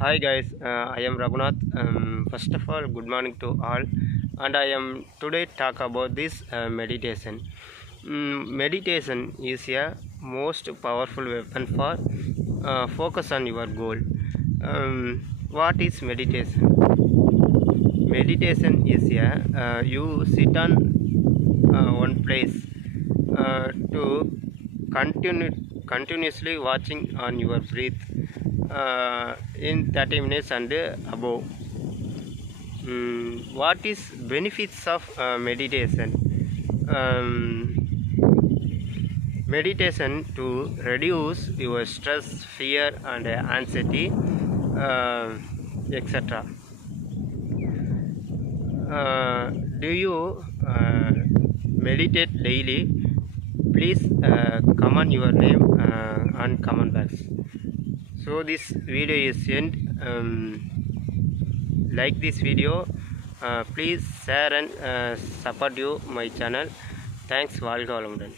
Hi guys, I am Raghunath. First of all, good morning to all, and I am today talk about this meditation. Meditation is a most powerful weapon for focus on your goal. What is meditation? Meditation is a you sit on one place to continuously watching on your breath in 30 minutes and above. What is benefits of meditation? um, Meditation to reduce your stress, fear and anxiety, etc. Do you meditate daily? Please comment your name and comment box. So this video is end. Like this video, please share and support you my channel. Thanks. வாழ்க வளமுடன்.